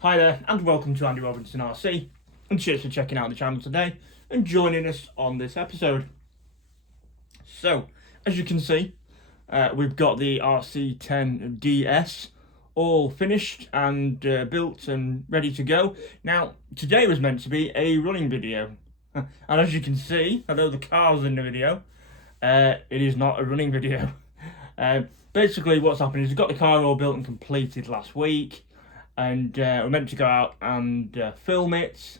Hi there, and welcome to Andy Robinson RC, and cheers for checking out the channel today and joining us on this episode. So, as you can see, we've got the RC10DS all finished and built and ready to go. Now, today was meant to be a running video, and as you can see, although the car's in the video, it is not a running video. Basically, what's happened is we got the car all built and completed last week. And we're meant to go out and film it,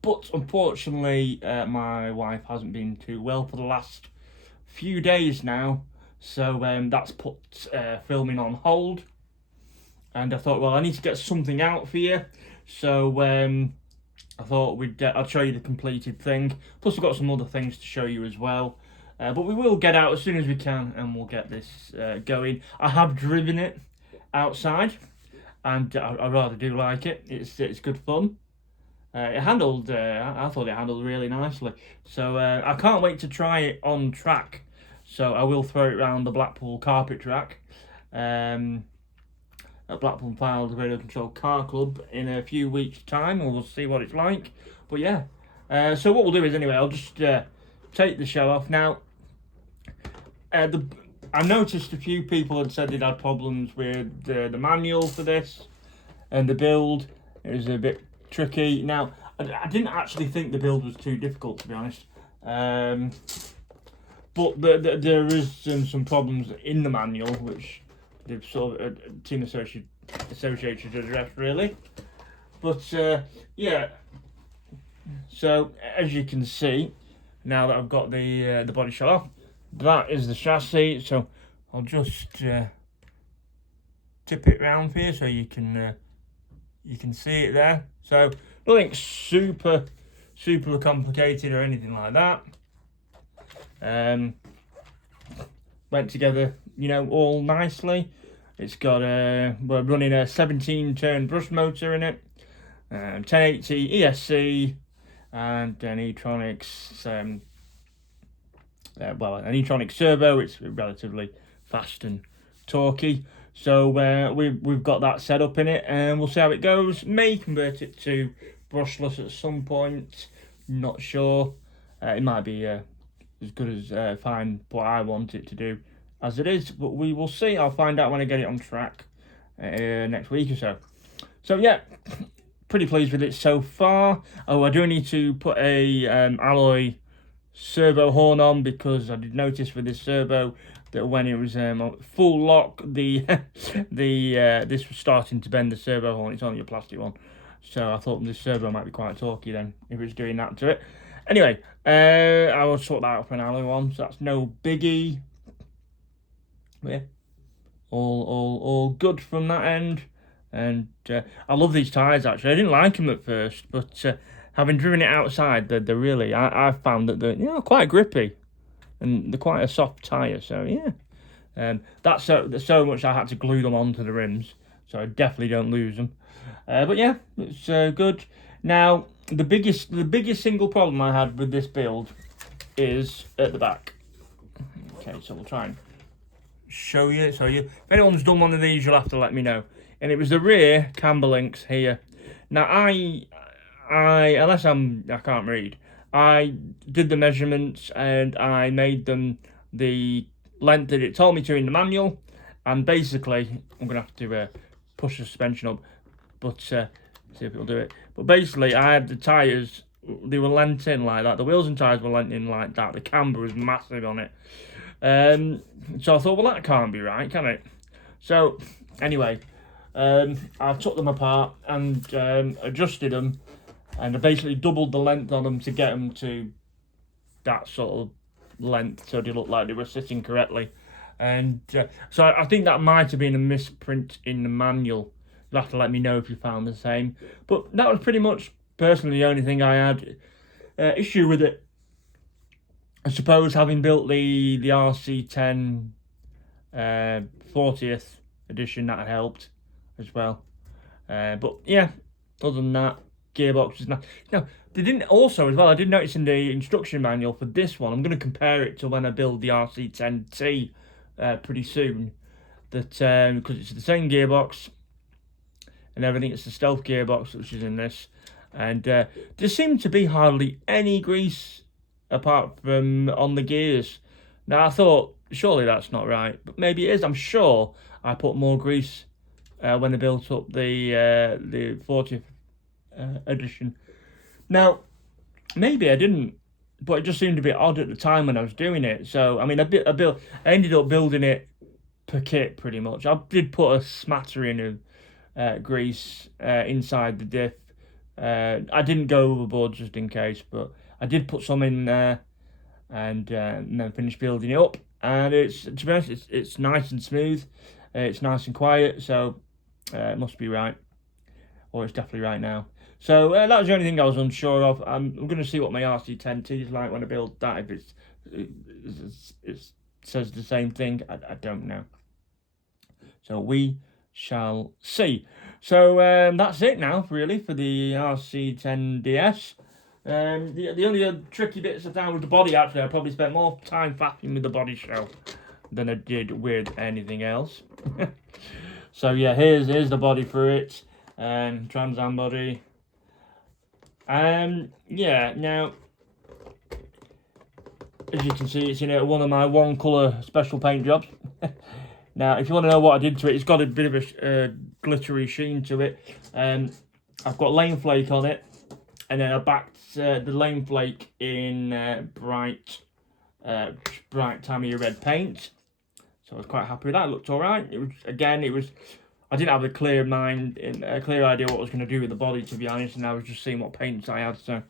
but unfortunately my wife hasn't been too well for the last few days now, so that's put filming on hold. And I thought, well, I need to get something out for you, so I thought I'd show you the completed thing. Plus, we've got some other things to show you as well. But we will get out as soon as we can, and we'll get this going. I have driven it outside, and I rather do like it. It's good fun. It handled, I thought it handled really nicely. So I can't wait to try it on track. So I will throw it around the Blackpool carpet track at Blackpool Files Radio Control Car Club in a few weeks' time, and we'll see what it's like. But yeah, so what we'll do is, anyway, I'll just take the shell off. Now, I noticed a few people had said they'd had problems with the manual for this and the build. It was a bit tricky. Now, I didn't actually think the build was too difficult, to be honest. But there is some problems in the manual, which they've sort of team associated address, really. But yeah, so as you can see, now that I've got the body shot off, that is the chassis. So I'll just tip it round for you so you can see it there. So nothing super complicated or anything like that. Went together, all nicely. It's got we're running a 17-turn brush motor in it, 1080 ESC, and an E-tronics an E-tronics servo. It's relatively fast and torquey. So we've got that set up in it, and we'll see how it goes. May convert it to brushless at some point. Not sure. It might be as good as fine what I want it to do as it is, but we will see. I'll find out when I get it on track next week or so. So yeah, pretty pleased with it so far. Oh, I do need to put a alloy servo horn on, because I did notice with this servo that when it was full lock, this was starting to bend the servo horn. It's only a plastic one, so I thought this servo might be quite torquey then if it's doing that to it. Anyway, I will sort that out for an alloy one, so that's no biggie. Yeah, all good from that end. And I love these tyres, actually. I didn't like them at first, but having driven it outside, they're really, I've found that they're quite grippy, and they're quite a soft tyre. So yeah, that's so much I had to glue them onto the rims, so I definitely don't lose them. But yeah, it's good. Now, the biggest single problem I had with this build is at the back. Okay, so we'll try and show you. So if anyone's done one of these, you'll have to let me know. And it was the rear camber links here. Now I unless I can't read, I did the measurements and I made them the length that it told me to in the manual. And basically, I'm gonna have to push the suspension up, but see if it'll do it. But basically, I had the tyres, they were lent in like that. The wheels and tyres were lent in like that. The camber was massive on it. So I thought, well, that can't be right, can it? So anyway, I took them apart and adjusted them, and I basically doubled the length on them to get them to that sort of length, so they looked like they were sitting correctly. And so I think that might have been a misprint in the manual. You'll have to let me know if you found the same. But that was pretty much, personally, the only thing I had issue with it. I suppose having built the RC10 40th edition, that helped as well. But yeah, other than that, gearbox is not. They didn't also as well. I did notice in the instruction manual for this one, I'm going to compare it to when I build the RC10T pretty soon. That because it's the same gearbox, and everything. It's the stealth gearbox which is in this, and there seemed to be hardly any grease apart from on the gears. Now I thought surely that's not right, but maybe it is. I'm sure I put more grease when I built up the 40th edition. Now maybe I didn't, but it just seemed a bit odd at the time when I was doing it. So I mean, I ended up building it per kit pretty much. I did put a smattering of grease inside the diff. I didn't go overboard just in case, but I did put some in there, and then finished building it up. And it's, to be honest, it's nice and smooth. It's nice and quiet, so it must be right, or it's definitely right now. So that was the only thing I was unsure of. I'm going to see what my RC10T is like when I build that. If it says the same thing, I don't know. So we shall see. So that's it now, really, for the RC10DS. The only tricky bits I found with the body, actually, I probably spent more time faffing with the body shell than I did with anything else. So yeah, here's the body for it. Trans Am body. Yeah, now as you can see, it's in one of my one colour special paint jobs. Now, if you want to know what I did to it, it's got a bit of a glittery sheen to it. I've got lane flake on it, and then I backed the lane flake in bright Tamiya red paint. So I was quite happy with that. It looked all right. It was. I didn't have a clear mind, a clear idea what I was going to do with the body, to be honest, and I was just seeing what paints I had. So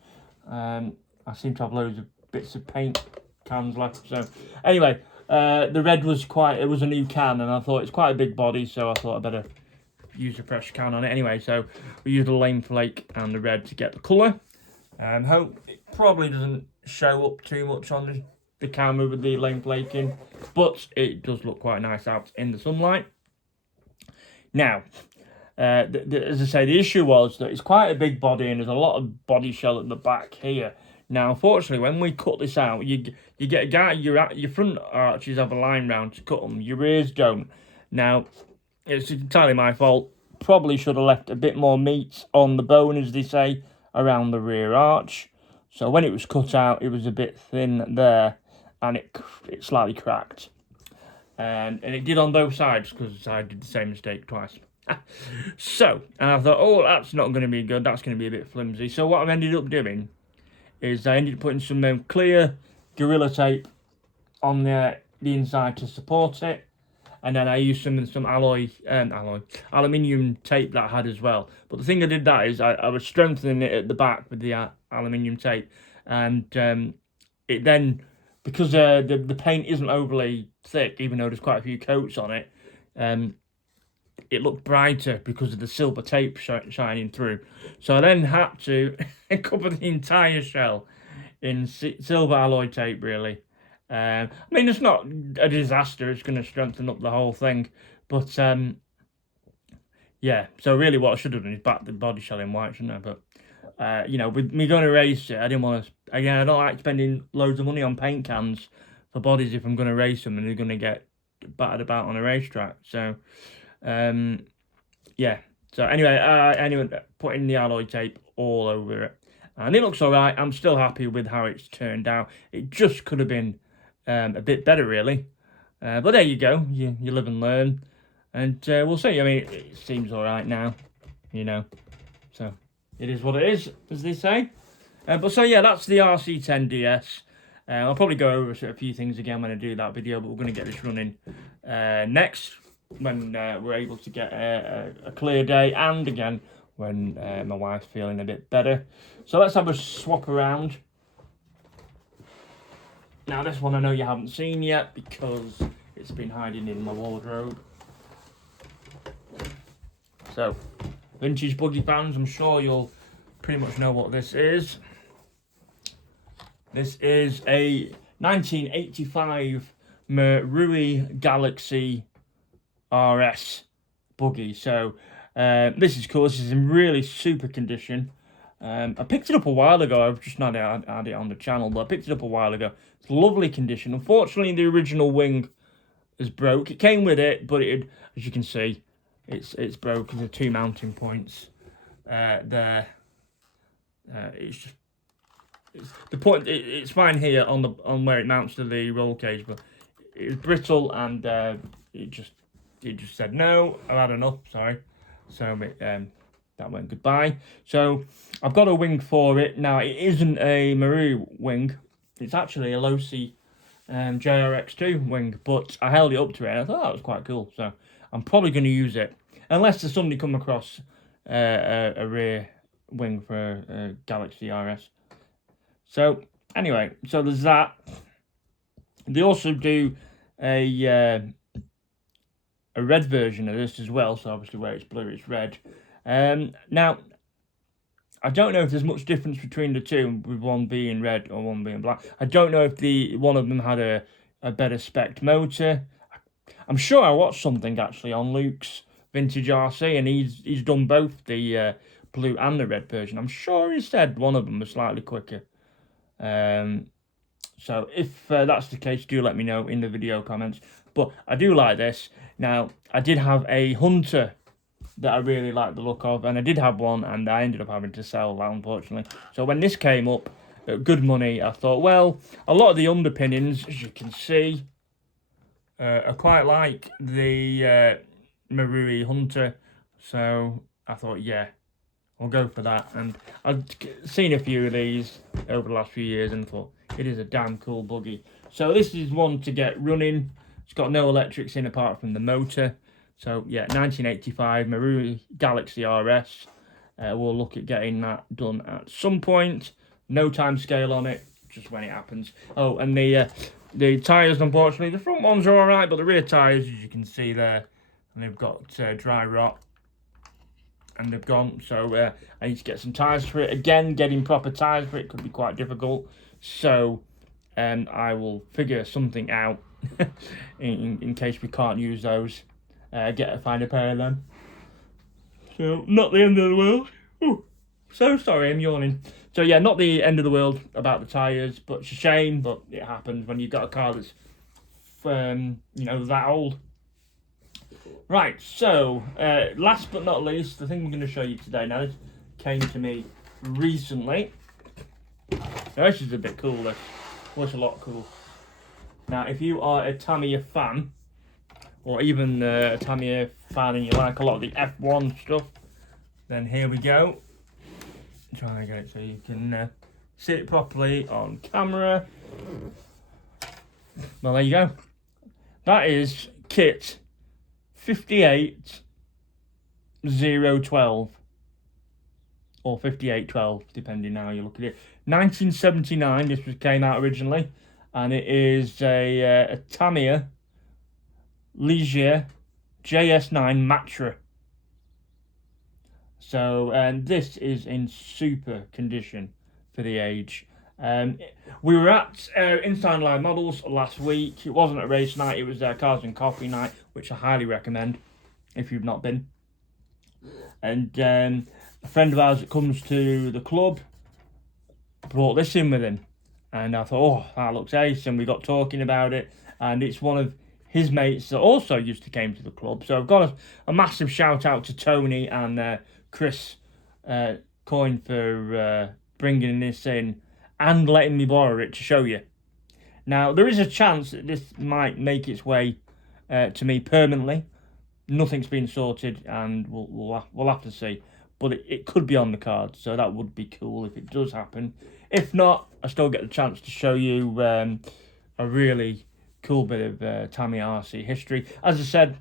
I seem to have loads of bits of paint cans left. So anyway, the red was it was a new can, and I thought it's quite a big body, so I thought I'd better use a fresh can on it anyway. So we used the lane flake and the red to get the colour. Hope it probably doesn't show up too much on the camera with the lane flake in, but it does look quite nice out in the sunlight. Now, as I say, the issue was that it's quite a big body and there's a lot of body shell at the back here. Now, unfortunately, when we cut this out, you get a guy, your front arches have a line round to cut them, your rears don't. Now, it's entirely my fault. Probably should have left a bit more meat on the bone, as they say, around the rear arch. So when it was cut out, it was a bit thin there, and it slightly cracked. And it did on both sides, because I did the same mistake twice. So, and I thought, oh, that's not going to be good. That's going to be a bit flimsy. So what I've ended up doing is I ended up putting some clear Gorilla tape on the inside to support it. And then I used some aluminium tape that I had as well. But the thing I did that is I was strengthening it at the back with the aluminium tape. And it then, because the paint isn't overly thick, even though there's quite a few coats on it, it looked brighter because of the silver tape shining through. So I then had to cover the entire shell in silver alloy tape, really. I mean, it's not a disaster. It's going to strengthen up the whole thing. But, yeah. So really what I should have done is back the body shell in white, shouldn't I? But, you know, with me going to race it, I didn't want to... Again, I don't like spending loads of money on paint cans for bodies if I'm going to race them and they're going to get battered about on a racetrack. So, yeah. So anyway, putting the alloy tape all over it. And it looks all right. I'm still happy with how it's turned out. It just could have been a bit better, really. But there you go. You live and learn. And we'll see. I mean, it seems all right now, you know. So it is what it is, as they say. But so, yeah, that's the RC10DS. I'll probably go over a few things again when I do that video, but we're going to get this running next, when we're able to get a clear day, and again when my wife's feeling a bit better. So let's have a swap around. Now this one I know you haven't seen yet because it's been hiding in my wardrobe. So, vintage buggy fans, I'm sure you'll pretty much know what this is. This is a 1985 Marui Galaxy RS buggy. So this is cool. This is in really super condition. I picked it up a while ago. I've just not had it on the channel, but I picked it up a while ago. It's lovely condition. Unfortunately, the original wing is broke. It came with it, but it, as you can see, it's broken. The 2 mounting points there. It's the point. It's fine here on where it mounts to the roll cage, but it's brittle, and it just said no. I've had enough. Sorry. So that went goodbye. So I've got a wing for it now. It isn't a Maru wing. It's actually a nosey JRX2 wing, but I held it up to it and I thought that was quite cool. So I'm probably going to use it unless there's somebody come across a rear wing for a Galaxy RS. So anyway, so there's that. They also do a red version of this as well. So obviously where it's blue, it's red. Now, I don't know if there's much difference between the two, with one being red or one being black. I don't know if one of them had a better spec motor. I'm sure I watched something actually on Luke's Vintage RC, and he's done both the blue and the red version. I'm sure he said one of them was slightly quicker. So if that's the case, do let me know in the video comments. But I do like this. Now, I did have a Hunter that I really liked the look of, and I did have one, and I ended up having to sell that, unfortunately. So when this came up at good money, I thought, well, a lot of the underpinnings, as you can see, are quite like the Marui Hunter. So I thought, yeah, I'll go for that. And I've seen a few of these over the last few years and thought, it is a damn cool buggy. So this is one to get running. It's got no electrics in apart from the motor. So yeah, 1985 Marui Galaxy RS. We'll look at getting that done at some point. No time scale on it, just when it happens. Oh, and the tyres, unfortunately, the front ones are all right, but the rear tyres, as you can see there, and they've got dry rot, and they've gone. So I need to get some tyres for it. Again, getting proper tyres for it could be quite difficult. So I will figure something out in case we can't use those. Find a pair of them. So, not the end of the world. Ooh, so sorry, I'm yawning. So yeah, not the end of the world about the tyres, but it's a shame, but it happens when you've got a car that's, that old. Right, so, last but not least, the thing we're going to show you today, now this came to me recently. Now this is a bit cool, this. Well, it's a lot cool. Now, if you are a Tamiya fan, or even a Tamiya fan and you like a lot of the F1 stuff, then here we go. I'm trying to get it so you can see it properly on camera. Well, there you go. That is kit 58012 or 5812, depending on how you look at it. 1979, this came out originally, and it is a Tamiya Ligier JS9 Matra. So, this is in super condition for the age. We were at Inside Live Models last week. It wasn't a race night, it was Cars and Coffee night, which I highly recommend if you've not been. And a friend of ours that comes to the club brought this in with him. And I thought, oh, that looks ace. And we got talking about it. And it's one of his mates that also used to came to the club. So I've got a massive shout out to Tony and Chris Coyne for bringing this in and letting me borrow it to show you. Now, there is a chance that this might make its way to me permanently. Nothing's been sorted, and we'll have to see. But it could be on the card, so that would be cool if it does happen. If not, I still get the chance to show you a really cool bit of Tamiya RC history. As I said,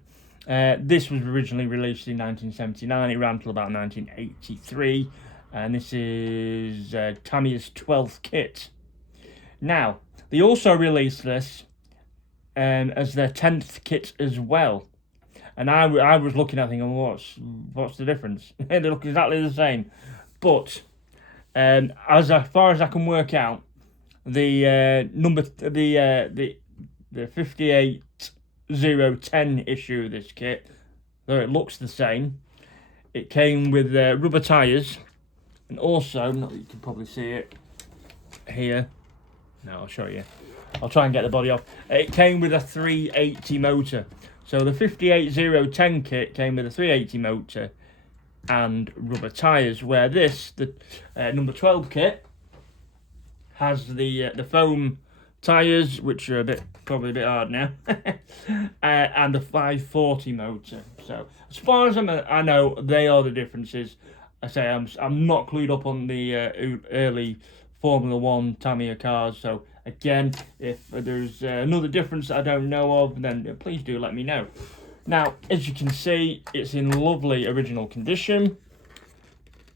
this was originally released in 1979. It ran till about 1983. And this is Tamiya's 12th kit. Now, they also released this as their 10th kit as well. And I was looking at it thinking, what's the difference? They look exactly the same. But as far as I can work out, the 58010 issue of this kit, though it looks the same, it came with rubber tyres. And also, not that you can probably see it here. No, I'll show you. I'll try and get the body off. It came with a 380 motor, So the 58010 kit came with a 380 motor and rubber tyres, where this, the number 12 kit, has the foam tyres, which are probably a bit hard now, and the 540 motor. So as far as I know, they are the differences. I say I'm not clued up on the early Formula One Tamiya cars. So again, if there's another difference that I don't know of, then please do let me know. Now, as you can see, it's in lovely original condition.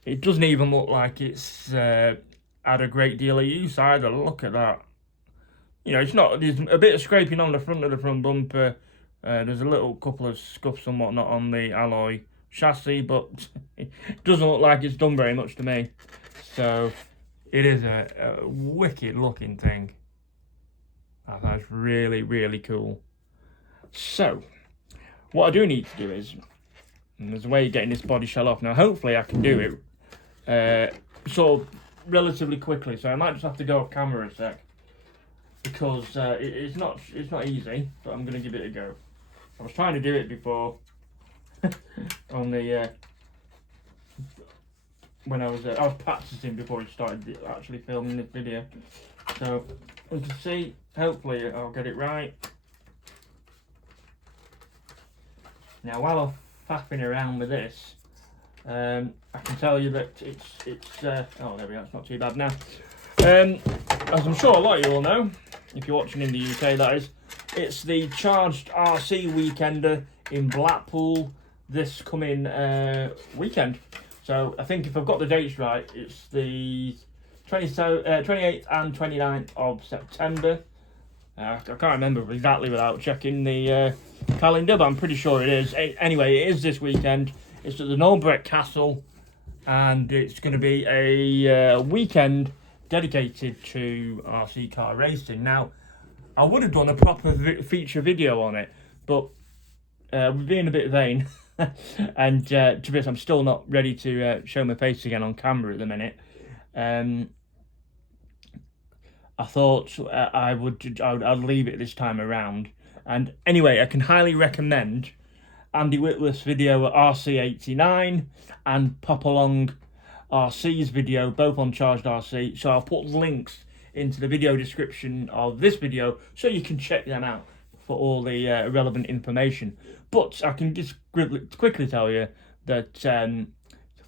It doesn't even look like it's had a great deal of use either. Look at that. You know, it's not. There's a bit of scraping on the front of the front bumper. There's a little couple of scuffs and whatnot on the alloy chassis, but it doesn't look like it's done very much to me. So it is a wicked looking thing. That's really, really cool. So what I do need to do is, and there's a way of getting this body shell off. Now hopefully I can do it sort of relatively quickly, so I might just have to go off camera a sec, because it's not easy, but I'm going to give it a go. I was trying to do it before on the when I was practicing before we started actually filming this video. So you can see, hopefully I'll get it right. Now while I'm faffing around with this, I can tell you that it's oh, there we go, it's not too bad now. As I'm sure a lot of you will know, if you're watching in the UK that is, it's the Charged RC Weekender in Blackpool this coming weekend. So I think if I've got the dates right, it's the 28th and 29th of September. I can't remember exactly without checking the calendar, but I'm pretty sure it is. Anyway, it is this weekend. It's at the Norbreck Castle, and it's going to be a weekend dedicated to RC car racing. Now, I would have done a proper feature video on it, but we're being a bit vain, and to be honest, I'm still not ready to show my face again on camera at the minute. I thought I'd leave it this time around. And anyway, I can highly recommend Andy Whitworth's video at RC89 and Pop Along RC's video, both on Charged RC. So I'll put links into the video description of this video so you can check them out for all the relevant information. But I can just quickly tell you that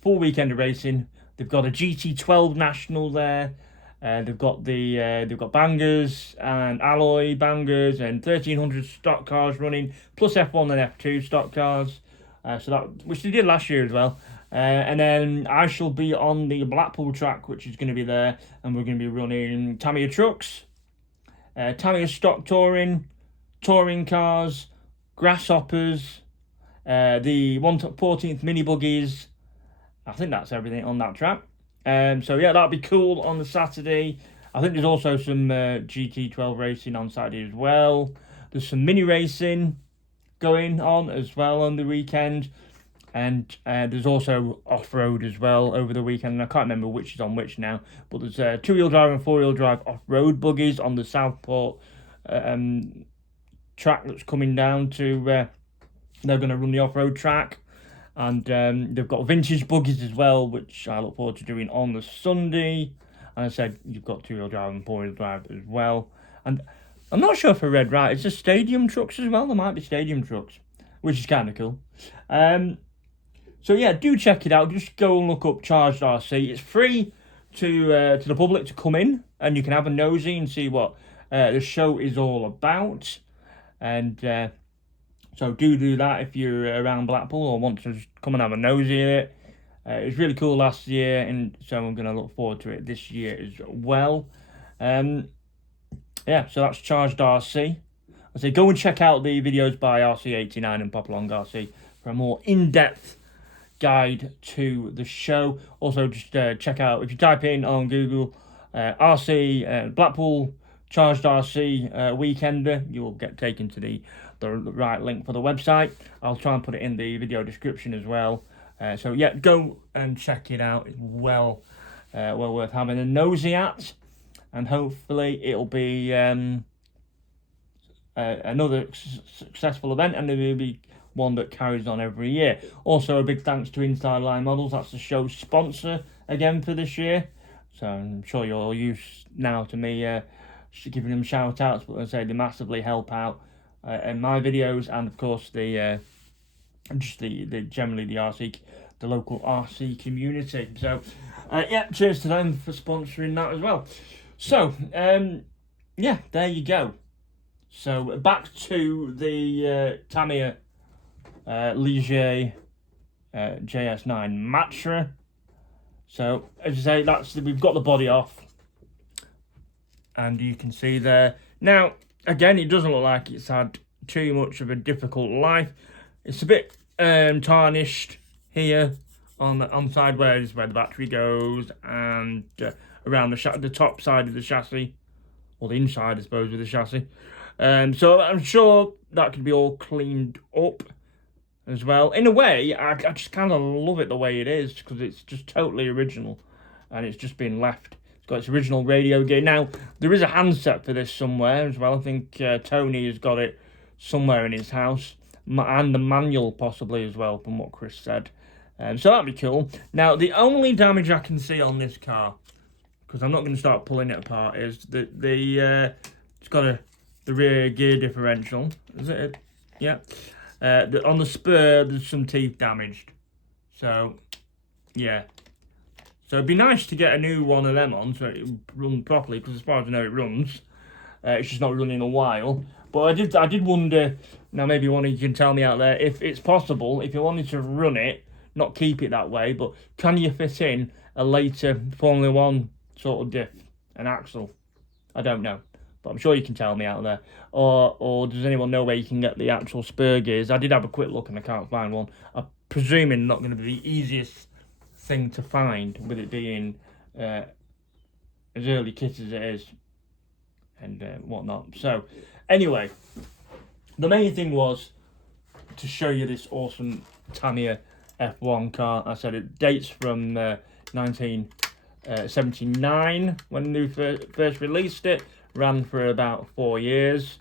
full weekend of racing. They've got a GT12 National there. They've got bangers and alloy bangers and 1300 stock cars running, plus F1 and F2 stock cars. So that, which they did last year as well. And then I shall be on the Blackpool track, which is going to be there, and we're going to be running Tamiya trucks, Tamiya stock touring cars, grasshoppers, the 1/14th mini buggies. I think that's everything on that track. So yeah, that'll be cool on the Saturday. I think there's also some GT12 racing on Saturday as well. There's some mini racing going on as well on the weekend. And there's also off-road as well over the weekend. And I can't remember which is on which now. But there's two-wheel drive and four-wheel drive off-road buggies on the Southport track that's coming down to... they're going to run the off-road track. And they've got vintage buggies as well, which I look forward to doing on the Sunday. And I said, you've got two-wheel drive and four-wheel drive as well. And I'm not sure if I read right. It's just stadium trucks as well. There might be stadium trucks, which is kind of cool. So yeah, do check it out. Just go and look up Charged RC. It's free to the public to come in, and you can have a nosy and see what the show is all about. And so do that if you're around Blackpool or want to just come and have a nosy at it. It was really cool last year, and so I'm going to look forward to it this year as well. Yeah, so that's Charged RC. I say go and check out the videos by RC89 and Pop Along RC for a more in-depth guide to the show. Also, just check out, if you type in on Google RC Blackpool Charged RC Weekender, you'll get taken to the right link for the website. I'll try and put it in the video description as well. So yeah, go and check it out. It's well worth having a nosy at, and hopefully it'll be another successful event, and there will be one that carries on every year. Also, a big thanks to Inside Line Models. That's the show's sponsor again for this year. So I'm sure you're all used now to me giving them shout outs, but I say they massively help out in my videos, and of course the generally the RC, the local RC community. So yeah, cheers to them for sponsoring that as well. So yeah, there you go. So back to the Tamiya Ligier JS9 Matra. So as you say, we've got the body off, and you can see there now. Again, it doesn't look like it's had too much of a difficult life. It's a bit tarnished here on the sideways where the battery goes, and around the top side of the chassis, or the inside, I suppose, of the chassis. So I'm sure that could be all cleaned up as well. In a way, I just kind of love it the way it is, because it's just totally original, and it's just been left. It's got its original radio gear. Now, there is a handset for this somewhere as well. I think Tony has got it somewhere in his house, and the manual possibly as well, from what Chris said. So that'd be cool. Now, the only damage I can see on this car, because I'm not going to start pulling it apart, is that it's got the rear gear differential. Is it? Yeah. On the spur, there's some teeth damaged. So, yeah. So it'd be nice to get a new one of them on so it runs properly, because as far as I know, it runs. It's just not running a while. But I did wonder, now maybe one of you can tell me out there, if it's possible, if you wanted to run it, not keep it that way, but can you fit in a later Formula 1 sort of diff, an axle? I don't know, but I'm sure you can tell me out there. Or does anyone know where you can get the actual spur gears? I did have a quick look and I can't find one. I'm presuming not going to be the easiest thing to find, with it being as early kit as it is and whatnot. So anyway, the main thing was to show you this awesome Tamiya F1 car. I said it dates from 1979 when they first released it. Ran for about 4 years,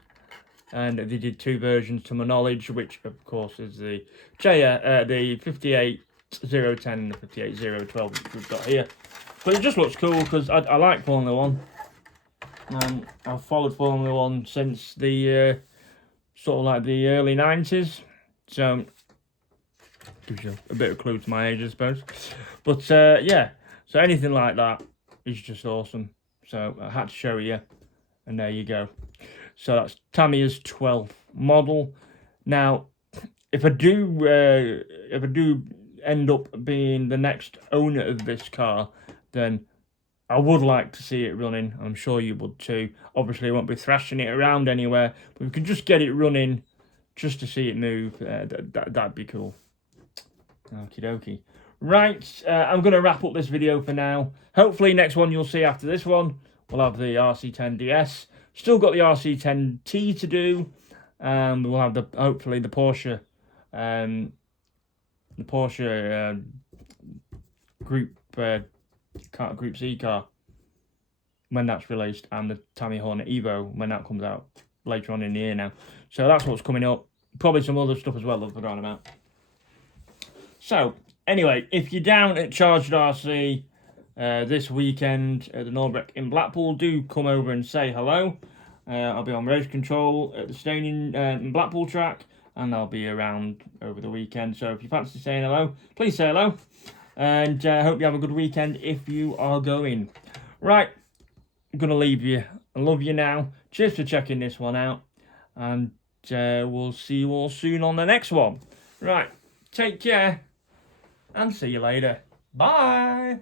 and they did 2 versions to my knowledge, which of course is the 58010 and the 58012 which we've got here. But it just looks cool because I like Formula 1, and I've followed Formula 1 since the sort of like the early 90s, so gives you a bit of a clue to my age, I suppose. But yeah, so anything like that is just awesome, so I had to show you. And there you go. So that's Tamiya's 12th model. Now, if I do end up being the next owner of this car, then I would like to see it running. I'm sure you would too. Obviously, I won't be thrashing it around anywhere, but we can just get it running, just to see it move. That'd be cool. Okie dokie. Right, I'm going to wrap up this video for now. Hopefully, next one you'll see after this one, we'll have the RC10DS. Still got the RC10T to do. We'll have hopefully the Porsche, Group C car when that's released, and the Tamiya Hornet Evo when that comes out later on in the year now. So that's what's coming up. Probably some other stuff as well that I've forgotten about. So anyway, if you're down at Charged RC this weekend at the Norbreck in Blackpool, do come over and say hello. I'll be on race control at the Staining in Blackpool track, and I'll be around over the weekend. So if you fancy saying hello, please say hello. And I hope you have a good weekend if you are going. Right, I'm going to leave you. I love you now. Cheers for checking this one out. And we'll see you all soon on the next one. Right, take care. And see you later. Bye.